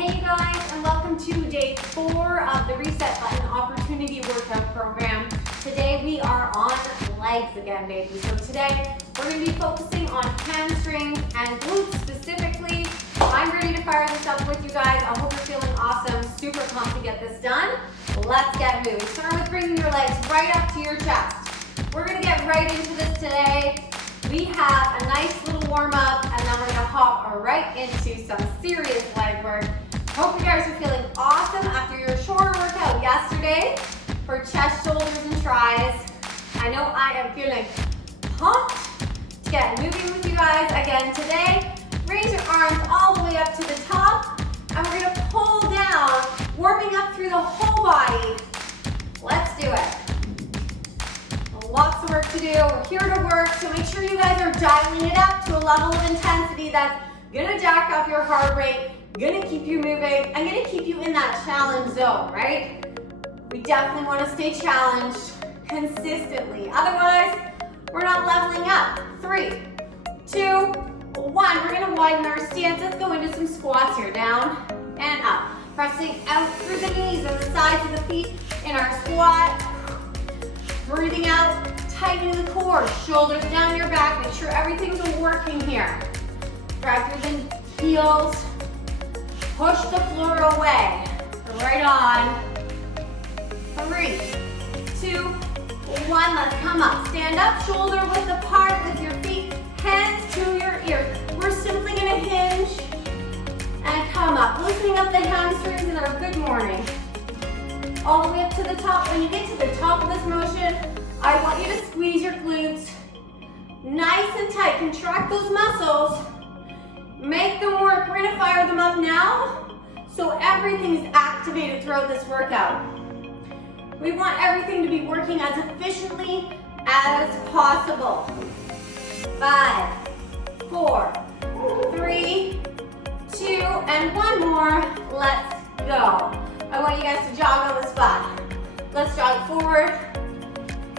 Hey you guys, and welcome to day 4 of the Reset Button Opportunity Workout Program. Today we are on legs again, baby. So today we're going to be focusing on hamstrings and glutes specifically. I'm ready to fire this up with you guys. I hope you're feeling awesome, super pumped to get this done. Let's get moving. Start with bringing your legs right up to your chest. We're going to get right into this today. We have a nice little warm up, and then we're going to hop right into some serious leg work. Hope you guys are feeling awesome after your shorter workout yesterday for chest, shoulders, and tries. I know I am feeling pumped to get moving with you guys again today. Raise your arms all the way up to the top, and we're going to pull down, warming up through the whole body. Let's do it. Lots of work to do. We're here to work, so make sure you guys are dialing it up to a level of intensity that's gonna jack up your heart rate, gonna keep you moving, and gonna keep you in that challenge zone, right? We definitely want to stay challenged consistently. Otherwise, we're not leveling up. 3, 2, 1. We're gonna widen our stance. Let's go into some squats here. Down and up. Pressing out through the knees and the sides of the feet in our squat. Breathing out, tightening the core, shoulders down your back. Make sure everything's working here. Drive through the heels. Push the floor away. Right on. 3, 2, 1. Let's come up. Stand up, shoulder width apart with your feet, hands to your ears. We're simply going to hinge and come up. Loosening up the hamstrings in our good morning. All the way up to the top. When you get to the top of this motion, I want you to squeeze your glutes nice and tight. Contract those muscles. Make them work. We're going to fire them up now so everything's activated throughout this workout. We want everything to be working as efficiently as possible. 5, 4, 3, 2, and 1 more. Let's go. I want you guys to jog on the spot. Let's jog forward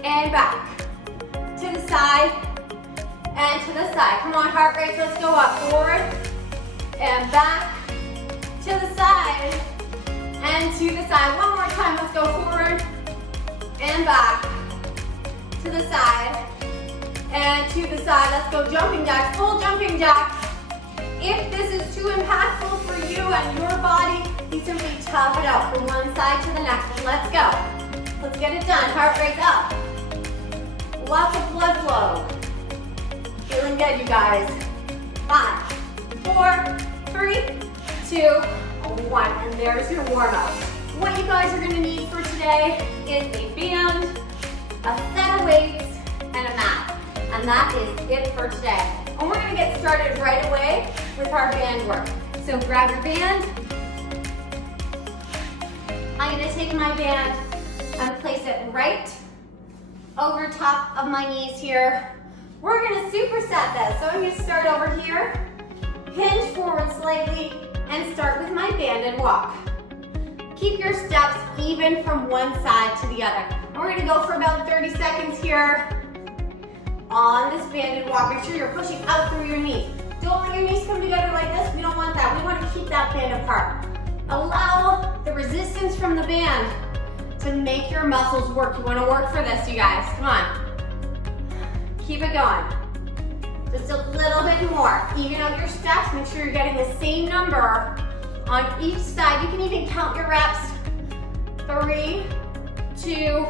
and back. To the side and to the side. Come on, heart rates, let's go up. Forward and back. To the side and to the side. One more time, let's go forward and back. To the side and to the side. Let's go jumping jacks, full jumping jacks. If this is too impactful for you and your body, you simply tough it out from one side to the next one. Let's go. Let's get it done. Heart rate up. Lots of blood flow. Feeling good, you guys. 5, 4, 3, 2, 1. And there's your warm up. What you guys are going to need for today is a band, a set of weights, and a mat. And that is it for today. And we're going to get started right away with our band work. So grab your band. I'm going to take my band and place it right over top of my knees here. We're going to superset this. So I'm going to start over here, hinge forward slightly, and start with my band and walk. Keep your steps even from one side to the other. And we're going to go for about 30 seconds here on this banded walk. Make sure you're pushing out through your knees. Don't let your knees come together like this. We don't want that. We want to keep that band apart. Allow the resistance from the band to make your muscles work. You want to work for this, you guys. Come on. Keep it going. Just a little bit more. Even out your steps. Make sure you're getting the same number on each side. You can even count your reps. 3, 2,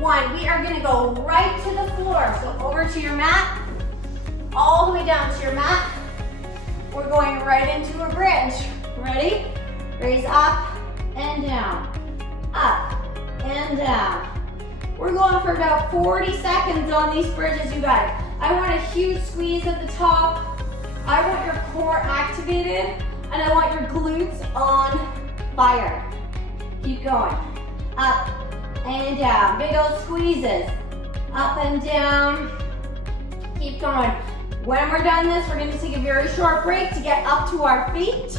1. We are going to go right to the floor. So over to your mat. All the way down to your mat. We're going right into a bridge. Ready? Raise up and down. Up and down. We're going for about 40 seconds on these bridges, you guys. I want a huge squeeze at the top. I want your core activated, and I want your glutes on fire. Keep going. Up and down. Big old squeezes. Up and down. Keep going. When we're done this, we're going to take a very short break to get up to our feet.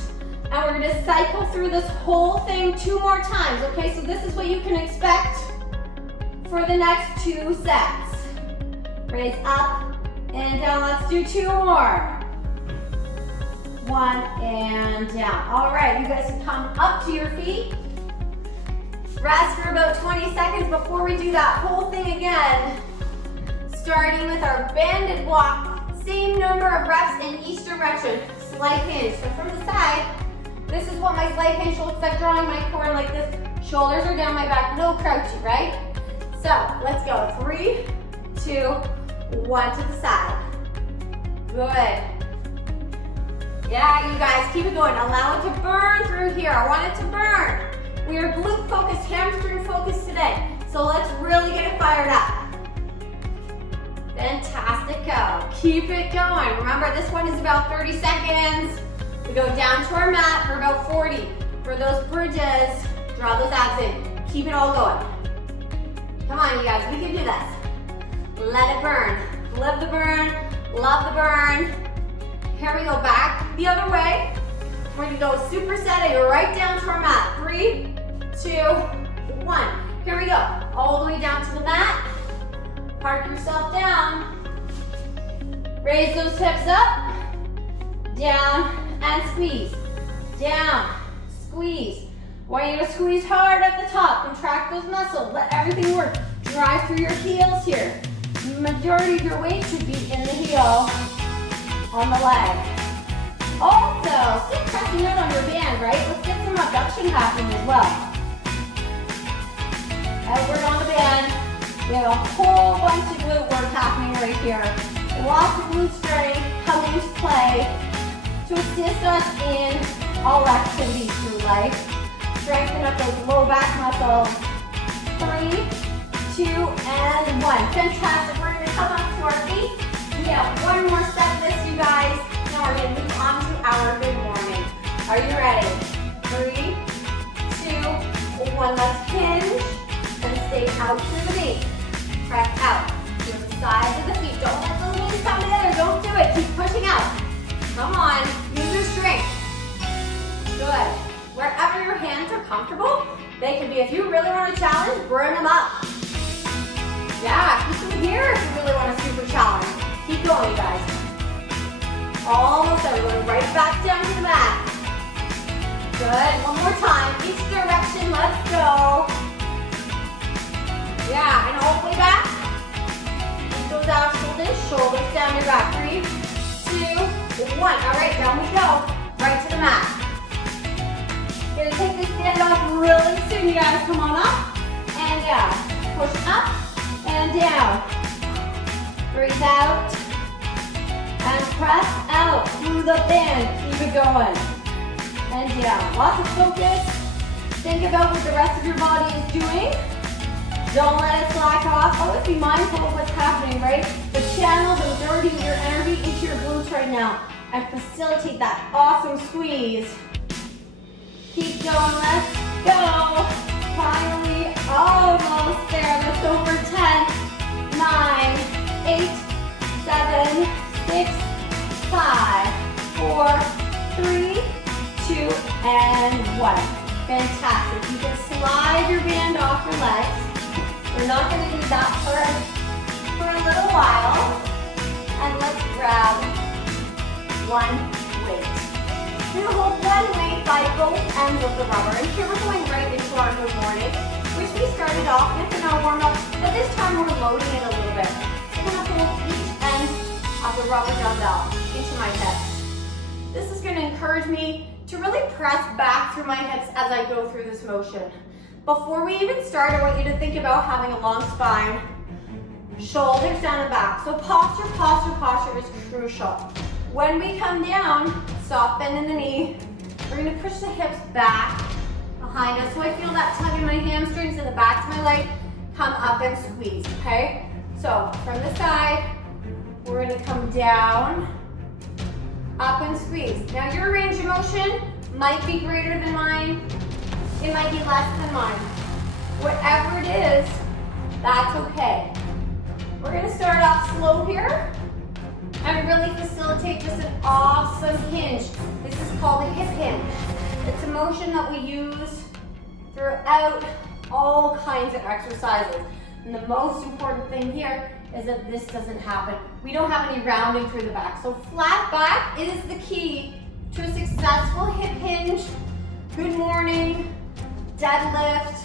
And we're going to cycle through this whole thing 2 more times, okay? So this is what you can expect for the next 2 sets. Raise up and down. Let's do 2 more. 1, and down. All right, you guys can come up to your feet. Rest for about 20 seconds before we do that whole thing again. Starting with our banded walk, same number of reps in each direction. Slight hinge. So from the side, this is what my slight hinge looks like, drawing my core like this. Shoulders are down my back, no crouching, right? So let's go. 3, 2, 1 to the side. Good. Yeah, you guys, keep it going. Allow it to burn through here. I want it to burn. We are glute focused, hamstring focused today. So let's really get it fired up. Fantastic, go. Keep it going. Remember, this one is about 30 seconds. We go down to our mat for about 40. For those bridges, draw those abs in. Keep it all going. Come on, you guys, we can do this. Let it burn. Live the burn, love the burn. Here we go, back the other way. We're gonna go supersetting right down to our mat. 3, 2, 1. Here we go. All the way down to the mat. Park yourself down. Raise those hips up. Down and squeeze. Down, squeeze. Want you to squeeze hard at the top. Contract those muscles. Let everything work. Drive through your heels here. The majority of your weight should be in the heel on the leg. Also, still pressing out on your band, right? Let's get some abduction happening as well. Outward on the band. We have a whole bunch of glute work happening right here. Lots of glute strength coming into play to assist us in all activities through life. Strengthen up those low back muscles. 3, 2, and 1. Fantastic. We're going to come up to our feet. We have one more set of this, you guys. Now we're going to move on to our good morning. Are you ready? 3, 2, 1. Let's hinge and stay out through the knee. Press out to the sides of the feet. Don't let those knees come together. Don't do it. Keep pushing out. Come on. Use your strength. Good. Wherever your hands are comfortable, they can be. If you really want to challenge, bring them up. Yeah, keep them here if you really want a super challenge. Keep going, you guys. Almost there. We're going right back down to the mat. Good. One more time. Each direction. Let's go. Yeah, and all the way back. Keep those out shoulders. Shoulders down your back. 3, 2, 1. All right, down we go. Right to the mat. We're gonna take this band off really soon, you guys. Come on up and down. Push up and down. Breathe out and press out through the band. Keep it going. And down. Lots of focus. Think about what the rest of your body is doing. Don't let it slack off. Always be mindful of what's happening, right? But channel the majority of your energy into your glutes right now and facilitate that awesome squeeze. Keep going, let's go. Finally, almost there. Let's go for 10, 9, 8, 7, 6, 5, 4, 3, 2, and 1. Fantastic. You can slide your band off your legs. We're not going to do that for a little while. And let's grab one weight. We're going to hold one weight by both ends of the rubber. And here we're going right into our good morning, which we started off with in our warm-up, but this time we're loading it a little bit. So I'm going to hold each end of the rubber dumbbell into my hips. This is going to encourage me to really press back through my hips as I go through this motion. Before we even start, I want you to think about having a long spine, shoulders down and back. So posture, posture, posture is crucial. When we come down, soft bend in the knee. We're going to push the hips back behind us. So I feel that tug in my hamstrings and the backs of my leg come up and squeeze, okay? So from the side, we're going to come down, up and squeeze. Now your range of motion might be greater than mine. It might be less than mine. Whatever it is, that's okay. We're going to start off slow here and really facilitate just an awesome hinge. This is called a hip hinge. It's a motion that we use throughout all kinds of exercises. And the most important thing here is that this doesn't happen. We don't have any rounding through the back. So flat back is the key to a successful hip hinge, good morning, deadlift,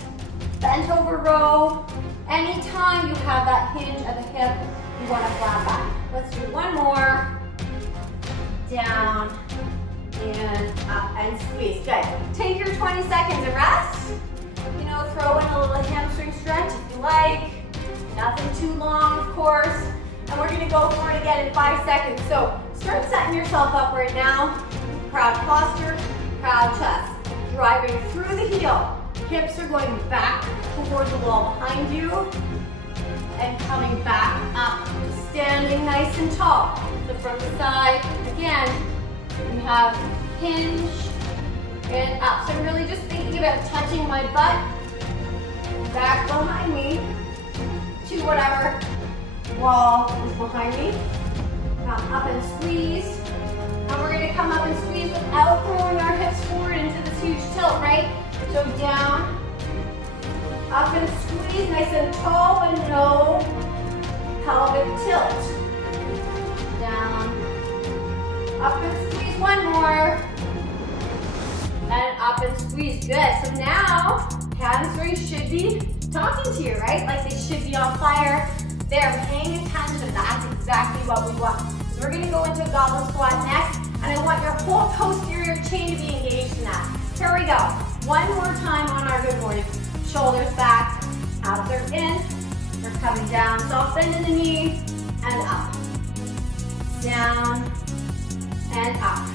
bent over row. Anytime you have that hinge at the hip, you want to flat back. Let's do one more. Down and up and squeeze. Good. Take your 20 seconds of rest. You know, throw in a little hamstring stretch if you like. Nothing too long, of course. And we're going to go for it again in 5 seconds. So start setting yourself up right now. Proud posture, proud chest. Driving through the heel. Hips are going back towards the wall behind you. And coming back up. Standing nice and tall. So from the side, again, we have hinge and up. So I'm really just thinking about touching my butt back behind me to whatever wall is behind me. Come up and squeeze. And we're going to come up and squeeze without throwing our hips forward into this huge tilt, right? So down, up and squeeze, nice and tall, and no pelvic tilt. Down, up and squeeze, one more. And up and squeeze, good. So now, hamstrings should be talking to you, right? Like they should be on fire. They're paying attention. That's exactly what we want. So we're gonna go into a goblet squat next, and I want your whole posterior chain to be engaged in that. Here we go. One more time on our good morning. Shoulders back, abs are in. We're coming down, soft bend in the knee, and up. Down, and up.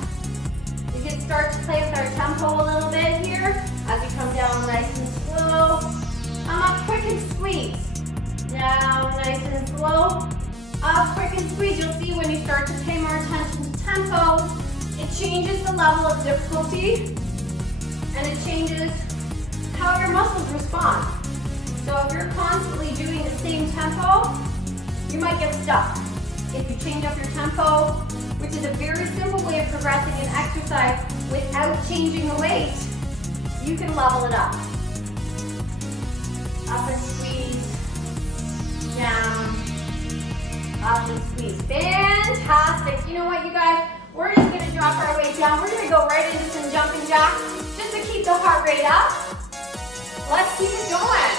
We can start to play with our tempo a little bit here as we come down nice and slow. Come up quick and squeeze. Down nice and slow. Up quick and squeeze. You'll see when you start to pay more attention to tempo, it changes the level of difficulty and it changes how your muscles respond. So if you're constantly doing the same tempo, you might get stuck. If you change up your tempo, which is a very simple way of progressing an exercise without changing the weight, you can level it up. Up and squeeze, down, up and squeeze. Fantastic. You know what, you guys? We're just gonna drop our weight down. We're gonna go right into some jumping jacks just to keep the heart rate up. Let's keep it going.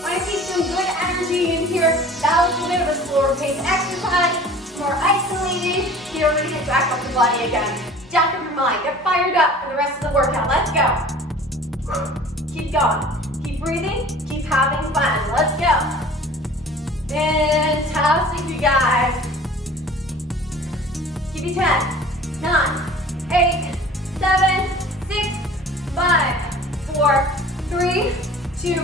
I want to keep some good energy in here. That was a bit of a slower pace exercise, more isolated. Here, we're gonna jack up the body again. Jack up your mind. Get fired up for the rest of the workout. Let's go. Keep going. Keep breathing. Keep having fun. Let's go. Fantastic, you guys. Give you 10, 9, 8, 7, 6, 5, 4, 3, 2,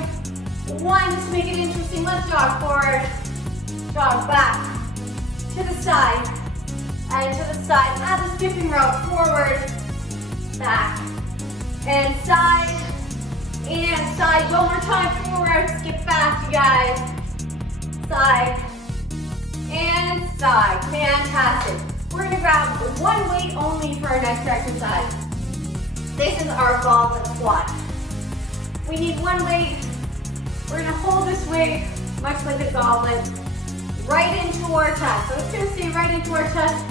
1. Just make it interesting. Let's jog forward, jog back, to the side, and to the side. Add the skipping rope. Forward, back, and side, and side. One more time. Forward, skip back, you guys. Side, and side. Fantastic. We're gonna grab one weight only for our next exercise. This is our goblet squat. We need one weight. We're gonna hold this weight, much like a goblet, right into our chest. So it's gonna stay right into our chest.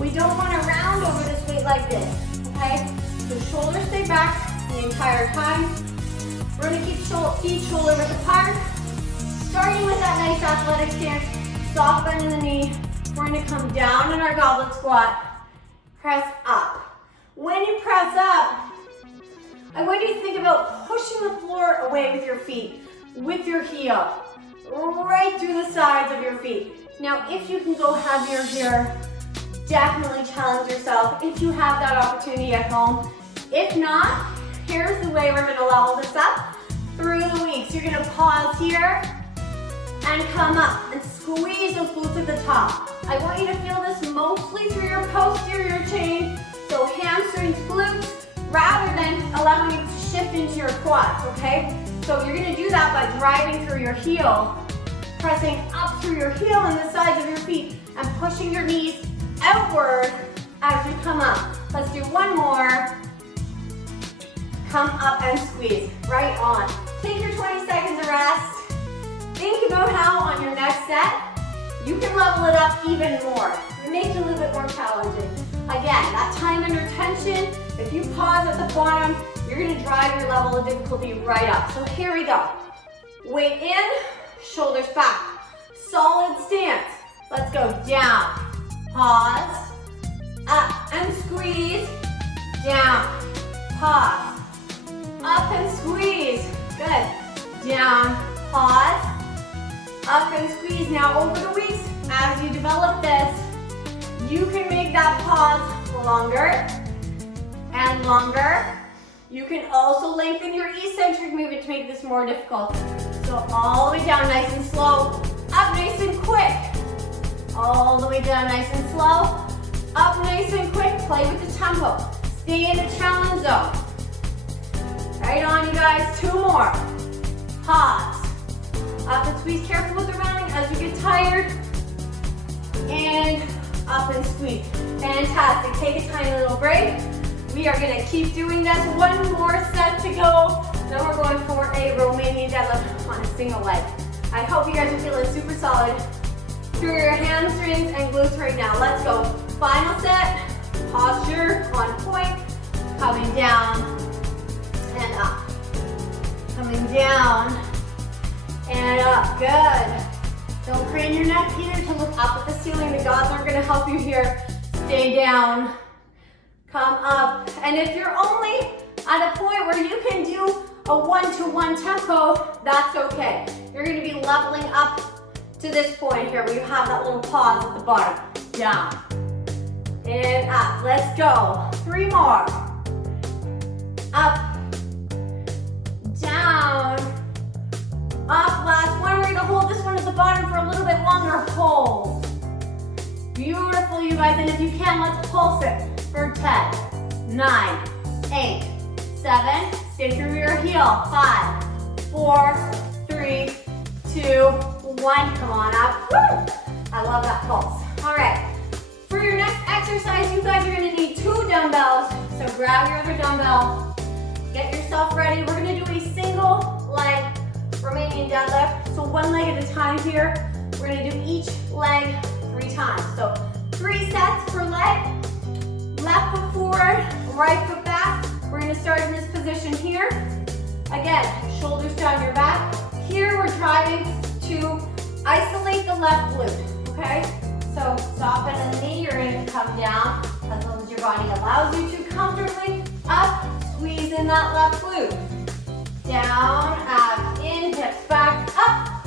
We don't wanna round over this weight like this, okay? So shoulders stay back the entire time. We're gonna keep each shoulder width apart. Starting with that nice athletic stance, soft bend in the knee. We're gonna come down in our goblet squat, press up. When you press up, I want you to think about pushing the floor away with your feet, with your heel, right through the sides of your feet. Now, if you can go heavier here, definitely challenge yourself if you have that opportunity at home. If not, here's the way we're gonna level this up through the week. So you're gonna pause here and come up and squeeze those glutes at the top. I want you to feel this mostly through your posterior chain, so hamstrings, glutes, rather than allowing it to shift into your quads, okay? So you're gonna do that by driving through your heel, pressing up through your heel and the sides of your feet, and pushing your knees outward as you come up. Let's do one more. Come up and squeeze, right on. Take your 20 seconds of rest. Think about how on your next set, you can level it up even more. Make it a little bit more challenging. Again, that time under tension, if you pause at the bottom, you're gonna drive your level of difficulty right up. So here we go. Weight in, shoulders back. Solid stance. Let's go down, pause, up and squeeze, down, pause, up and squeeze. Good. Down, pause, up and squeeze. Now over the weeks, as you develop this, you can make that pause longer and longer. You can also lengthen your eccentric movement to make this more difficult. So all the way down nice and slow, up nice and quick. All the way down nice and slow, up nice and quick. Play with the tempo. Stay in the challenge zone. Right on, you guys. 2 more. Pause. Up and squeeze. Careful with the rounding as you get tired. And up and squeeze. Fantastic. Take a tiny little break. We are going to keep doing this. 1 more set to go. Then we're going for a Romanian deadlift on a single leg. I hope you guys are feeling super solid through your hamstrings and glutes right now. Let's go. Final set. Posture on point. Coming down and up. Coming down and up. Good. Don't crane your neck either to look up at the ceiling. The gods aren't going to help you here. Stay down. Come up. And if you're only at a point where you can do a 1-to-1 tempo, that's okay. You're going to be leveling up to this point here where you have that little pause at the bottom. Down and up. Let's go. 3 more. Up, down, up. Last one. We're going to hold this one at the bottom for a little bit longer. Hold. Beautiful, you guys. And if you can, let's pulse it for 10, 9, 8, 7. Stay through your heel. 5, 4, 3, 2, 1. Come on up. Woo! I love that pulse. All right. For your next exercise, you guys are going to need 2 dumbbells. So grab your other dumbbell. Get yourself ready. We're going to do a single leg Romanian deadlift. So 1 leg at a time here. We're going to do each leg 3 times. So 3 sets per leg. Left foot forward, right foot back. We're going to start in this position here. Again, shoulders down your back. Here we're driving to isolate the left glute, okay? So soften in the knee, you're going to come down as long as your body allows you to comfortably. Up, squeeze in that left glute. Down, up, in, hips back, up.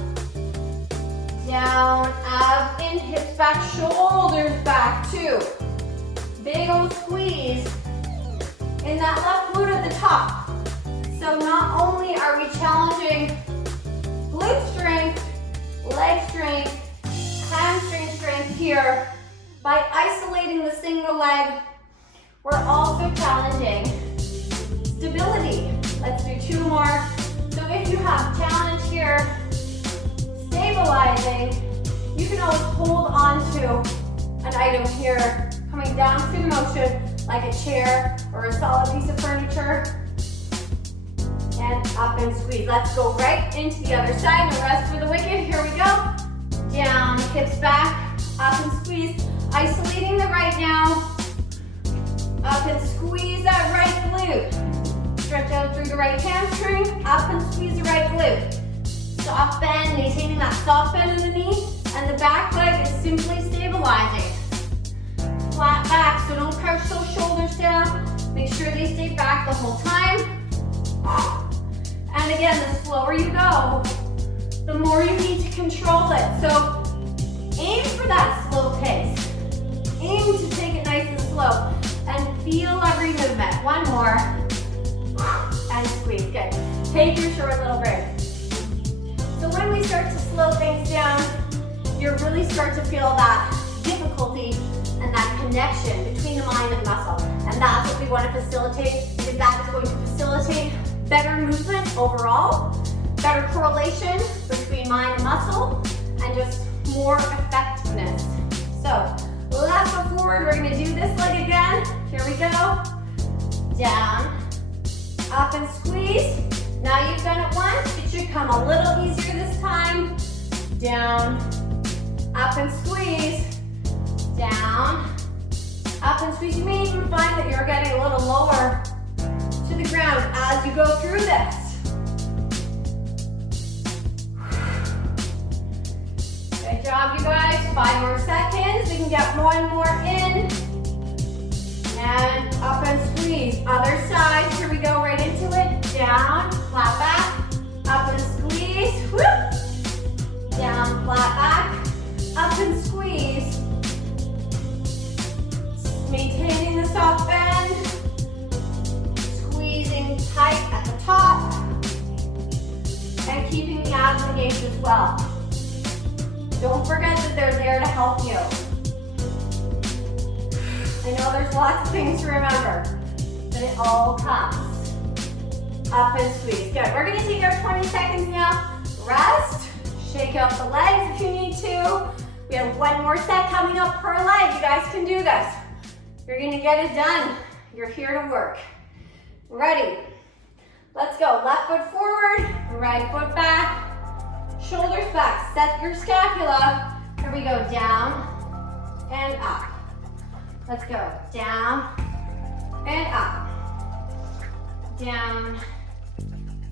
Down, up, in, hips back, shoulders back, 2. Big old squeeze in that left glute at the top. So not only are we challenging glute strength, leg strength, hamstring strength here, by isolating the single leg, we're also challenging stability. Let's do 2 more. So if you have challenge here, stabilizing, you can always hold on to an item here, coming down through the motion like a chair or a solid piece of furniture. And up and squeeze. Let's go right into the other side. No rest for the wicked. Here we go. Down, hips back, up and squeeze. Isolating the right now. Up and squeeze that right glute. Stretch out through the right hamstring. Up and squeeze the right glute. Soft bend, maintaining that soft bend in the knee. And the back leg is simply stabilizing. Flat back, so don't crouch those shoulders down. Make sure they stay back the whole time. And again, the slower you go, the more you need to control it. So aim for that slow pace. Aim to take it nice and slow and feel every movement. 1 more. And squeeze. Good. Take your short little break. So when we start to slow things down, you really start to feel that difficulty and that connection between the mind and the muscle. And that's what we want to facilitate, because that is going to facilitate better movement overall, better correlation between mind and muscle, and just more effectiveness. So left foot forward, we're going to do this leg again. Here we go. Down, up and squeeze. Now you've done it once, it should come a little easier this time. Down, up and squeeze. Down, Up and squeeze. You may even find that you're getting a little lower to the ground as you go through this. Good job, you guys. 5 more seconds. We can get one more in. And up and squeeze. Other side. Here we go. Right into it. Down. Flat back. Up and squeeze. Whoop. Down. Flat back. Up and squeeze. Maintaining the soft bend. Squeezing tight at the top. And keeping the abs engaged as well. Don't forget that they're there to help you. I know there's lots of things to remember, but it all comes. Up and squeeze. Good. We're going to take our 20 seconds now. Rest. Shake out the legs if you need to. We have one more set coming up per leg. You guys can do this. You're going to get it done. You're here to work. Ready. Let's go. Left foot forward, right foot back. Shoulders back, set your scapula. Here we go, down and up. Let's go, down and up. Down,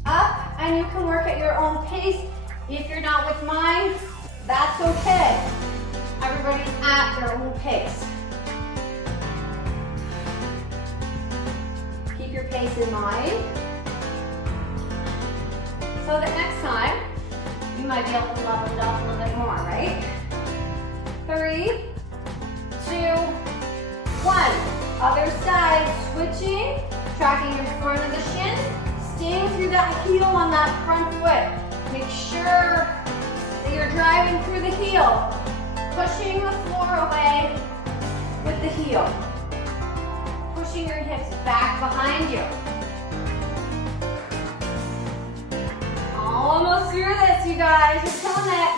up, and you can work at your own pace. If you're not with mine, that's okay. Everybody's at their own pace. Keep your pace in mind. So that next time, you might be able to level it up a little bit more, right? 3, 2, 1. Other side, switching, tracking your front of the shin, staying through that heel on that front foot. Make sure that you're driving through the heel, pushing the floor away with the heel, pushing your hips back behind you. Almost through this, you guys. You're killing it.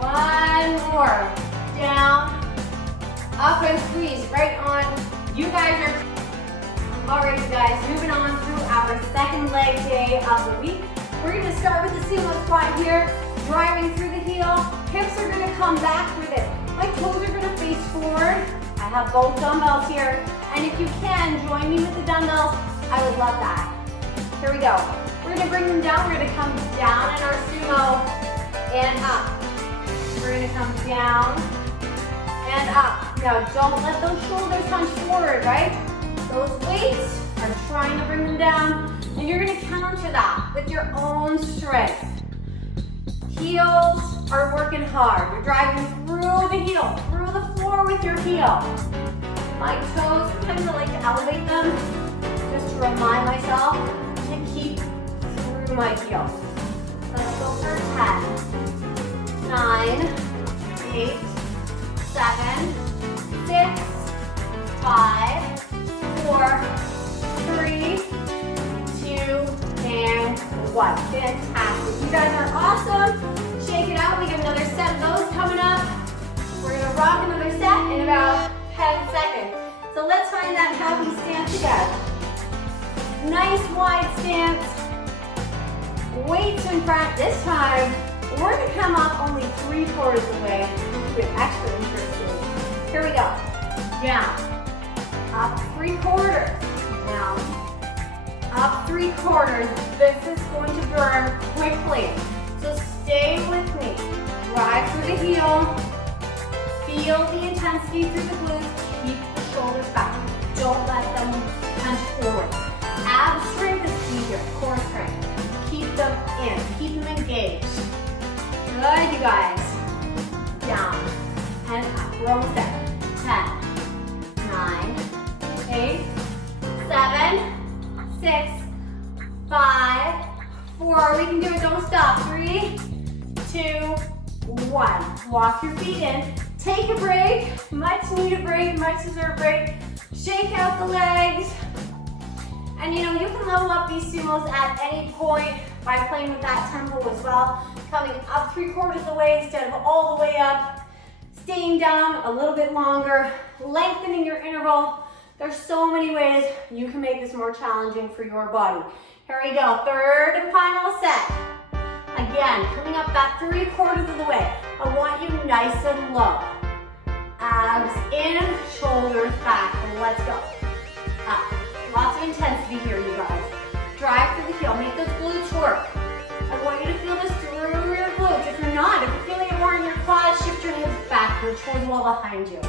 One more. Down, up and squeeze. Right on. You guys are... All right, you guys. Moving on through our second leg day of the week. We're going to start with the sumo squat here. Driving through the heel. Hips are going to come back with it. My toes are going to face forward. I have both dumbbells here. And if you can, join me with the dumbbells. I would love that. Here we go. We're going to bring them down. We're going to come down in our sumo and up. We're going to come down and up. Now, don't let those shoulders hunch forward, right? Those weights are trying to bring them down, and you're going to counter that with your own strength. Heels are working hard. You're driving through the heel, through the floor with your heel. My toes, sometimes I like to elevate them, just to remind myself to keep through my heel. Let's go for 10, 9, 8, 7, 6, 5, 4, 3, 2, and 1. Fantastic. You guys are awesome. Shake it out. We have another set of those coming up. We're going to rock another set in about 10 seconds. So let's find that happy stance again. Nice wide stance, weights in front. This time, we're going to come up only 3/4 of the way. It's been extra interesting. Here we go. Down, up 3/4, down, up 3/4. This is going to burn quickly. So stay with me. Drive through the heel. Feel the intensity through the glutes. Keep the shoulders back. Don't let them punch forward. Ab strength is key here, core strength. Keep them in, keep them engaged. Good, you guys. Down and up. We're almost there. 10, 9, 8, 7, 6, 5, 4. We can do it, don't stop. 3, 2, 1. Walk your feet in. Take a break. Much needed break, much deserved break. Shake out the legs. And you know, you can level up these sumos at any point by playing with that tempo as well. Coming up 3/4 of the way instead of all the way up. Staying down a little bit longer. Lengthening your interval. There's so many ways you can make this more challenging for your body. Here we go, third and final set. Again, coming up back 3/4 of the way. I want you nice and low. Abs in, shoulders back. Let's go. Up. Lots of intensity here, you guys. Drive through the heel. Make those glutes work. I want you to feel this through your glutes. If you're not, if you're feeling it more in your quads, shift your hips backward towards the wall behind you.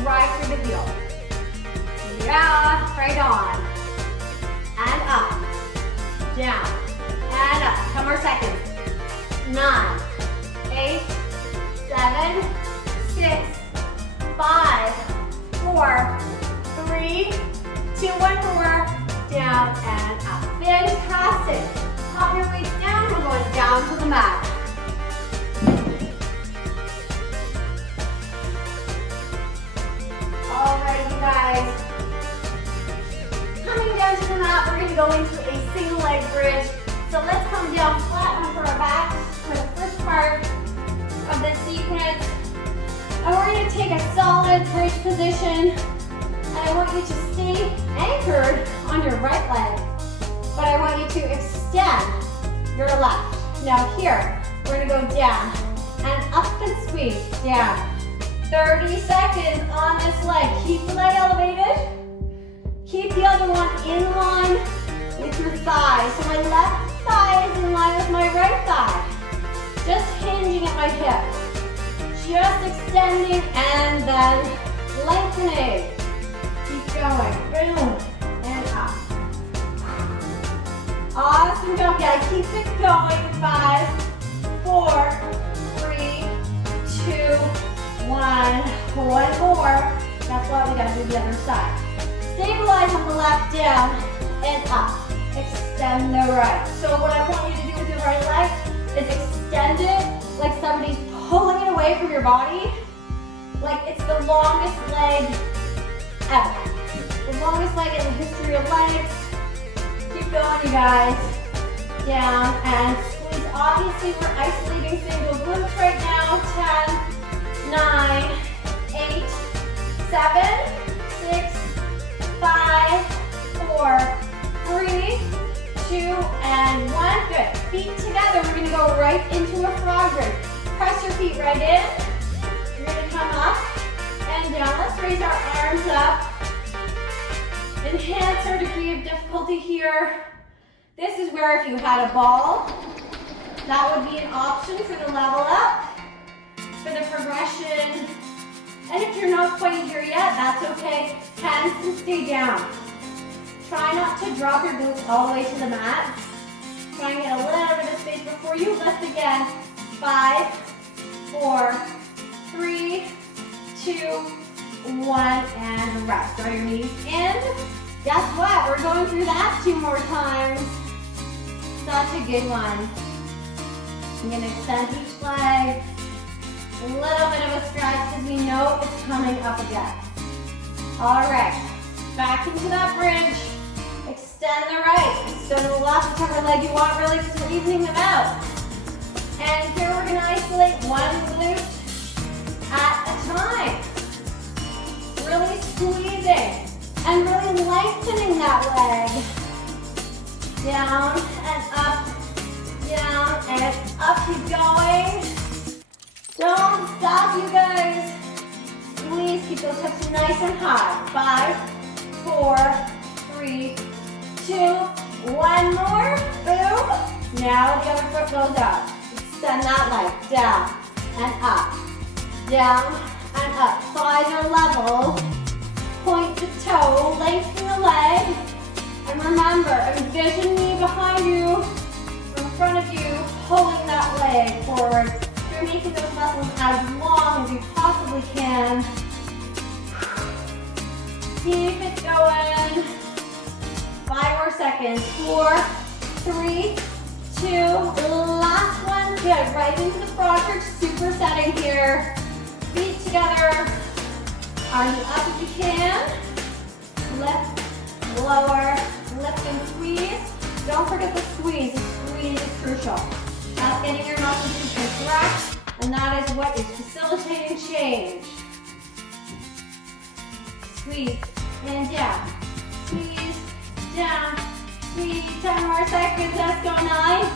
Drive through the heel. Yeah, right on. And up. Down. And up. 10 more seconds. 9, 8, 7, 6, 5, 4, 3, 2, 1 more. Down and up. Fantastic. Pop your weights down. We're going down to the mat. All right, you guys. Coming down to the mat, we're going to go into a single leg bridge. So let's come down flat onto our backs for the first part of this sequence. And we're going to take a solid bridge position. And I want you to stay anchored on your right leg. But I want you to extend your left. Now here, we're going to go down and up and squeeze. Down. 30 seconds on this leg. Keep the leg elevated. Keep the other one in line with your thigh. So my left thigh is in line with my right thigh. Just hinging at my hip. Just extending and then lengthening. Keep going. Boom. And up. Awesome job, guys. Keep it going. 5, 4, 3, 2, 1. One more. That's why we gotta do the other side. Stabilize on the left, down and up. Extend the right. So what I want you to do with your right leg is extend it like somebody's pulling it away from your body. Like it's the longest leg ever. The longest leg in the history of legs. Keep going, you guys. Down and squeeze. Obviously, we're isolating single glutes right now. 10, 9, 8, 7, 6, 5, 4, 3, 2, and 1. Good. Feet together. We're going to go right into a frog bridge. Press your feet right in. You're going to come up and down. Let's raise our arms up. Enhance our degree of difficulty here. This is where if you had a ball, that would be an option for the level up, for the progression. And if you're not quite here yet, that's okay. Hands can stay down. Try not to drop your glutes all the way to the mat. Try and get a little bit of space before you lift again. 5, 4, 3, 2, 1, and rest. Draw your knees in. Guess what? We're going through that 2 more times. Such a good one. I'm going to extend each leg. A little bit of a stretch because we know it's coming up again. All right. Back into that bridge. Extend the right. So the left, whichever leg you want, really, because we're evening them out. And here we're going to isolate one glute at a time. Really squeezing and really lengthening that leg. Down and up, down and up. Keep going. Don't stop, you guys. Squeeze, keep those hips nice and high. 5, 4, 3, 2, 1 more. Boom. Now the other foot goes up. Extend that leg. Down and up. Down and up. Thighs are level. Point to toe. Lengthen the leg. And remember, envision me behind you, in front of you, pulling that leg forward. You're making those muscles as long as you possibly can. Keep it going. 5 more seconds. 4, 3, 2, last one. Good. Right into the frog bridge. Super setting here. Feet together. Arms up if you can. Lift, lower, lift and squeeze. Don't forget the squeeze. The squeeze is crucial. That's getting your muscles to contract, and that is what is facilitating change. Squeeze and down. Squeeze, down, squeeze. 10 more seconds. Let's go. 9,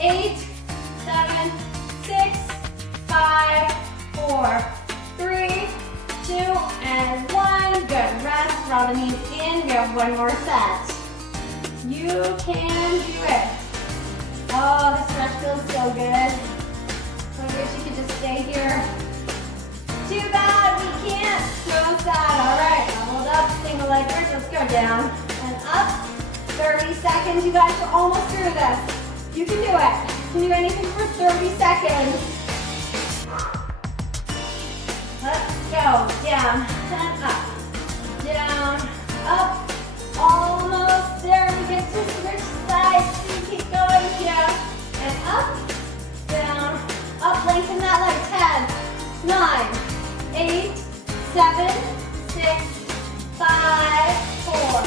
8, 7, 6, 5, 4, 3, 2, and 1. Good. Rest. Draw the knees in. We have one more set. You can do it. Oh, the stretch feels so good. I wish you could just stay here. Too bad we can't. So sad. All right. Hold up. Single leggers. Let's go down and up. 30 seconds. You guys are almost through this. You can do it. You can do anything for 30 seconds. Let's go. Down and up. Down, up. Almost there. We get to switch sides. So you keep going. Down and up. Down, up. Lengthen that leg. 10, 9, 8, 7, 6, 5, 4,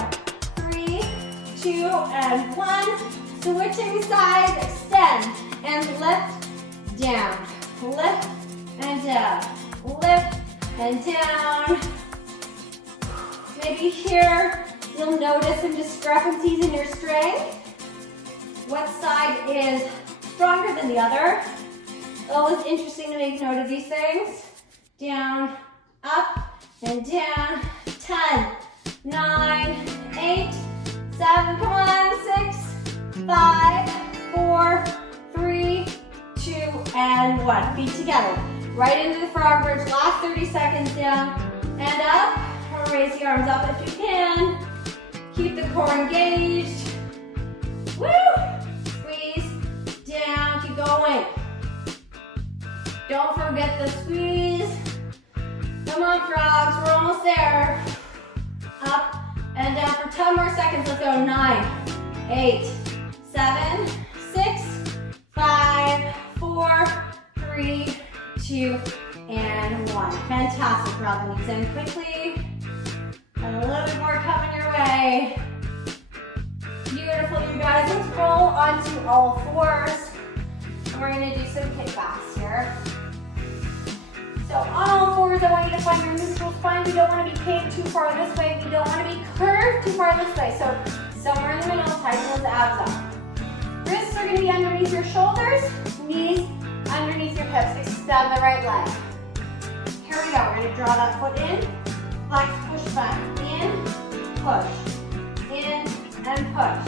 3, 2, and 1. Switching sides, extend and lift, down, lift and down, lift and down. Maybe here you'll notice some discrepancies in your strength. What side is stronger than the other? Always interesting to make note of these things. Down, up, and down. 10, 9, 8, 7, come on, 6, 5, 4, 3, 2, and 1. Feet together. Right into the frog bridge. Last 30 seconds. Down and up. Or raise the arms up if you can. Keep the core engaged. Woo! Squeeze. Down. Keep going. Don't forget the squeeze. Come on, frogs. We're almost there. Up and down for 10 more seconds. Let's go. 9, 8, 7, 6, 5, 4, 3, 2, and 1. Fantastic. Draw the knees in quickly. And a little bit more coming your way. Beautiful, you guys. Let's roll onto all fours. And we're going to do some kickbacks here. So on all fours, I want you to find your neutral spine. We don't want to be caved too far this way. We don't want to be curved too far this way. So somewhere in the middle, tighten those abs up. Wrists are going to be underneath your shoulders. Knees underneath your hips. Extend the right leg. Here we go. We're going to draw that foot in. Flex, push back. In, push. In, and push.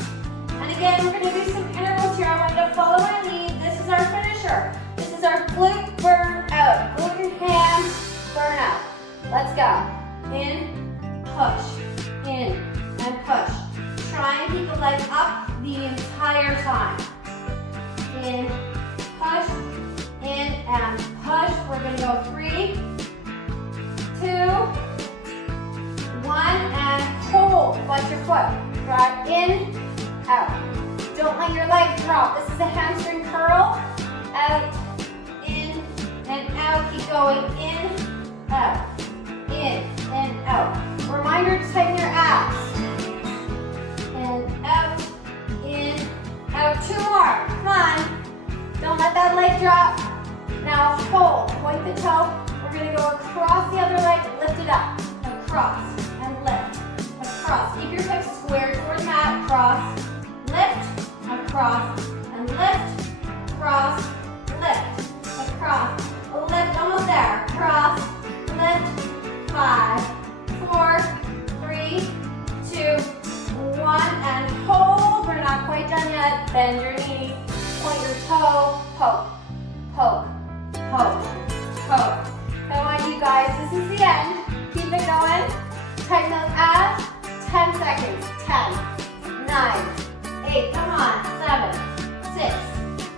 And again, we're going to do some intervals here. I want you to follow my lead. This is our finisher. This is our glute burn out. Glute and ham burn out. Let's go. In, push. In, and push. Try and keep the leg up the entire time. In, push. In, and push. We're going to go 3, 2, 1, and hold. Flex your foot. Drive in, out. Don't let your leg drop. This is a hamstring curl. Out, in, and out. Keep going. In, out. In, and out. Reminder to tighten your abs. And out, in, out. 2 more. Come on. Don't let that leg drop. Now hold. Point the toe. We're going to go across the other leg. Lift it up. Across and lift. Across. Keep your hips square towards the mat. Cross. Lift. Across. And lift. Cross. Lift. Across. Lift. Almost there. Cross. Lift. 5, 4, 3, 2, 1. And hold. We're not quite done yet. Bend your knee. Point your toe. Poke. Poke. Poke. Poke. Come on, you guys. This is the end. Keep it going. Tighten those abs. 10 seconds. 10, 9, 8. Come on. 7, 6,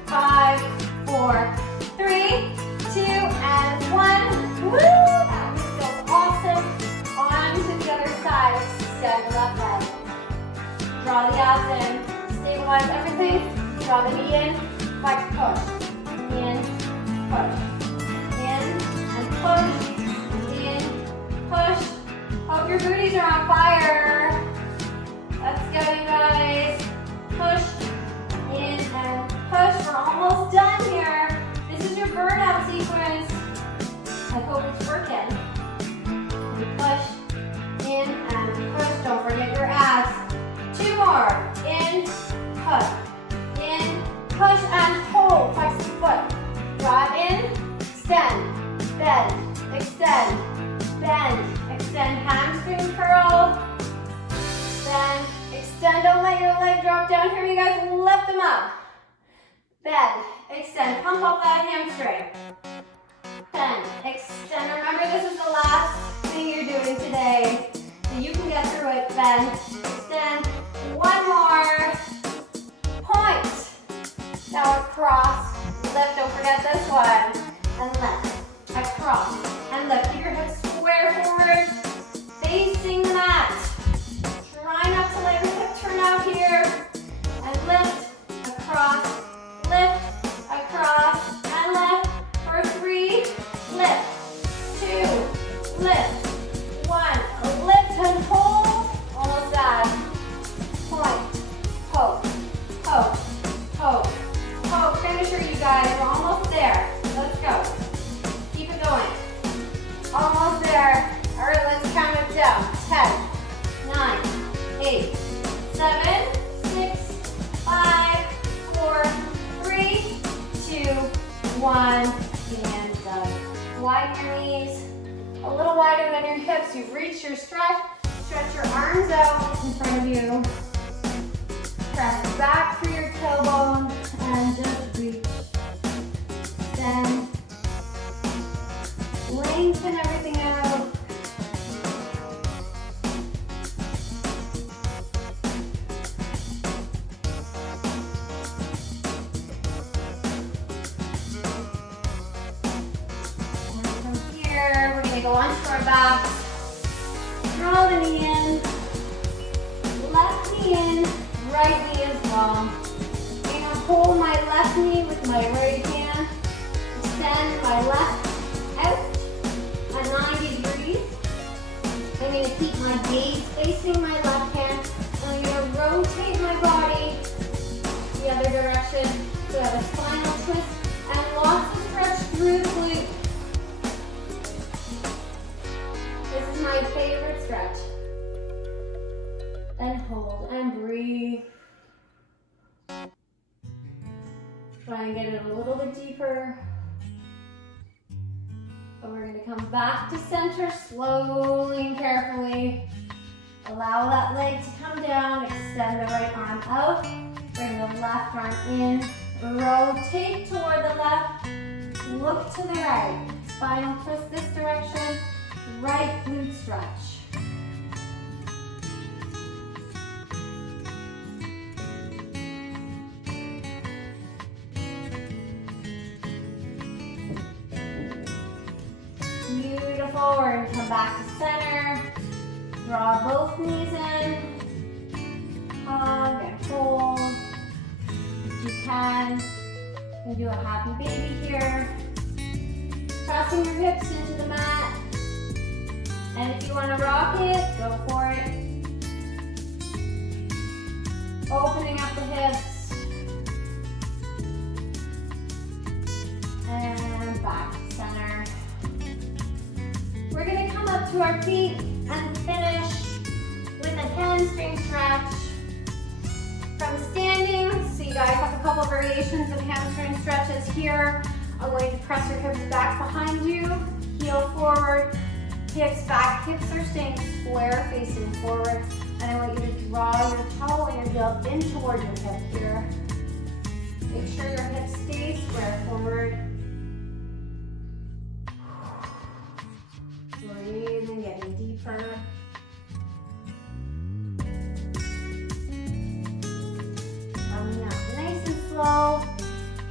5, 4, 3, 2, and 1. Woo! That feels awesome. On to the other side. Extend the left leg. Draw the abs in. Stabilize everything. Draw the knee in. Flex, push. In, push. In, and push. In, push. Hope your booties are on fire. Let's go, you guys. Push. In, and push. We're almost done here. This is your burnout sequence. I hope it's working. You push. In, and push. Don't forget your abs. 2 more. In, push. In, push, and hold. Flex the foot. extend, bend, extend, bend, extend, hamstring curl, bend, extend, don't let your leg drop down here, you guys, lift them up, bend, extend, pump up that hamstring, bend, extend, remember this is the last thing you're doing today, so you can get through it, bend, extend, one more, point, now across, lift, don't forget this one, and lift, across, and lift, keep your hips square forward, facing the mat, try not to let your hip turn out here, and lift, across, and lift, for 3, lift, 2, lift, 1, lift and hold, almost done, point, poke, poke, poke, poke, finisher you guys, we're almost there, let's go, keep it going, almost there, all right, let's count it down, 10, 9, 8, 7, 6, 5, 4, 3, 2, 1, and done. Widen your knees, a little wider than your hips. You've reached your stretch. Stretch your arms out in front of you. Press back through your tailbone and just reach. Then lengthen everything out. We're going to go onto our backs, draw the knee in, left knee in, right knee as well. I'm going to hold my left knee with my right hand, extend my left out at 90 degrees. I'm going to keep my gaze facing my left hand, and I'm going to rotate my body the other direction so I have a spinal twist and lots of stretch through the glutes. This is my favorite stretch. And hold and breathe. Try and get it a little bit deeper. And we're going to come back to center slowly and carefully. Allow that leg to come down. Extend the right arm out. Bring the left arm in. Rotate toward the left. Look to the right. Spinal twist this direction. Right glute stretch. Beautiful. We're going to come back to center. Draw both knees in. Hug and hold. If you can. You can do a happy baby here. Pressing your hips into the mat. And if you want to rock it, go for it. Opening up the hips. And back to center. We're going to come up to our feet and finish with a hamstring stretch. From standing, so you guys have a couple variations of hamstring stretches here. I'm going to press your hips back behind you, heel forward. Hips back, hips are staying square, facing forward. And I want you to draw your toe and your heel in toward your hip here. Make sure your hips stay square forward. Breathing, getting deeper. Coming up nice and slow.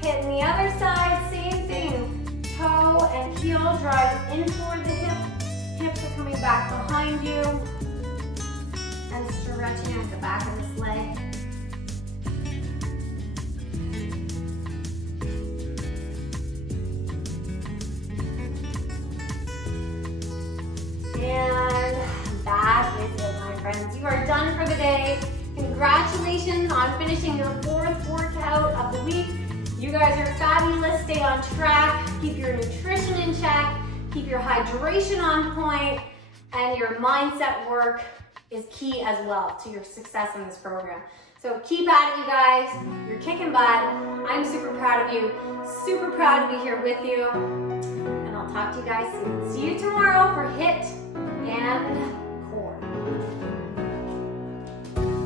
Hitting the other side, same thing. Toe and heel drive in toward the hip. Hips are coming back behind you and stretching at the back of this leg. And that is it, my friends. You are done for the day. Congratulations on finishing your 4th workout of the week. You guys are fabulous. Stay on track. Keep your nutrition in check. Keep your hydration on point, and your mindset work is key as well to your success in this program. So keep at it, you guys. You're kicking butt. I'm super proud of you. Super proud to be here with you. And I'll talk to you guys soon. See you tomorrow for HIIT and